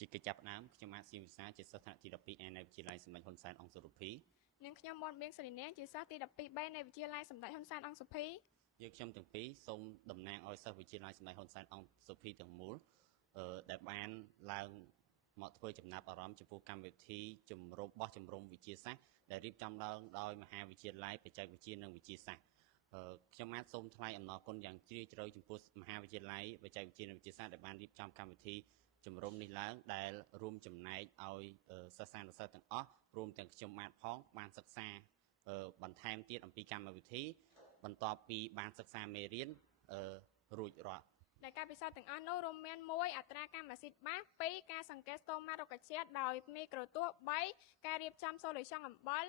ជាកិច្ចចាប់ផ្ដើមខ្ញុំអាតសៀមវិសាជាសិស្សថ្នាក់ទី12 A នៃវិទ្យាល័យសម្ដេចហ៊ុនសែនអង្គសុរភីនាងខ្ញុំមនបៀងសេរីនាងជាសិស្សទី12 B នៃវិទ្យាល័យសម្ដេចហ៊ុនសែនអង្គសុភីយើងខ្ញុំទាំងពីរសូមតំណាងឲ្យសិស្សវិទ្យាល័យសម្ដេចហ៊ុនសែនអង្គសុភីទាំងមូលដែលបានឡើងមកធ្វើចំណាប់អារម្មណ៍ចំពោះកម្មវិធីជំរុំបោះជំរុំវិទ្យាសាស្ត្រដែលរៀបចំឡើងដោយមហាវិទ្យាល័យបច្ចេកវិទ្យានិងវិទ្យាសាស្ត្រខ្ញុំអាចសូមថ្លែងអំណរគុណយ៉ាងជ្រាលជ្រៅចំពោះមហាវិទ្យាល័យបច្ចេកវិទ្យានិងវិទ្យាសាស្ត្រដែលបានរៀបចំកម្មវិធីជំរុំនេះឡើងដែលរួមចំណែកឲ្យសិស្សានុសិស្សទាំងអស់រួមទាំងខ្ញុំបាទផងបានសិក្សាបន្ថែមទៀតអំពីកម្មវិធីបន្ទាប់ពីបានសិក្សាមេរៀនរួចរាល់ដែលការពិសោធន៍ទាំងអស់នោះរួមមាន1អត្រាកម្មអាស៊ីតបាស2ការសង្កេតស្តូម៉ារុក្ខជាតិដោយមីក្រូទស្សន៍3ការរៀបចំសូលូសង់អំបិល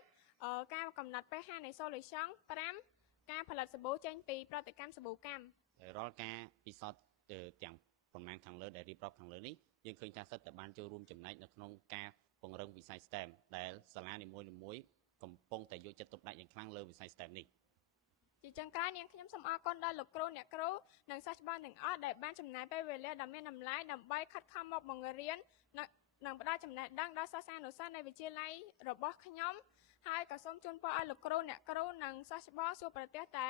4ការកំណត់ pH នៃសូលូសង់5ការផលិតសាប៊ូចេញពីប្រតិកម្មសាប៊ូកម្មរាល់ការពិសោធន៍ទាំងប្រមាណខាងលើដែលរៀបរាប់ខាងលើនេះយើងឃើញថាសិស្សតែបានចូលរួមចំណែកនៅក្នុងការពង្រឹងវិស័យ STEM ដែលសាលានីមួយៗកំពុងតែយកចិត្តទុកដាក់យ៉ាងខ្លាំងលើវិស័យ STEM នេះជាចុងក្រោយនាងខ្ញុំសូមអរគុណដល់លោកគ្រូអ្នកគ្រូនិងសិស្សច្បងទាំងអស់ដែលបានចំណាយពេលវេលាដ៏មានតម្លៃដើម្បីខិតខំមកបង្រៀននិងផ្ដល់ចំណេះដឹងដល់សិស្សានុសិស្សនៃវិទ្យាល័យរបស់ខ្ញុំហើយក៏សូមជូនពរឲ្យលោកគ្រូអ្នកគ្រូនិងសិស្សច្បងជួបប្រទះតែ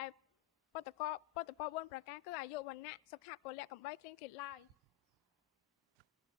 ពុទ្ធពរ4ប្រការគឺអាយុវណ្ណៈសុខៈពលៈកំបីគ្លៀងគ្លាតឡើយ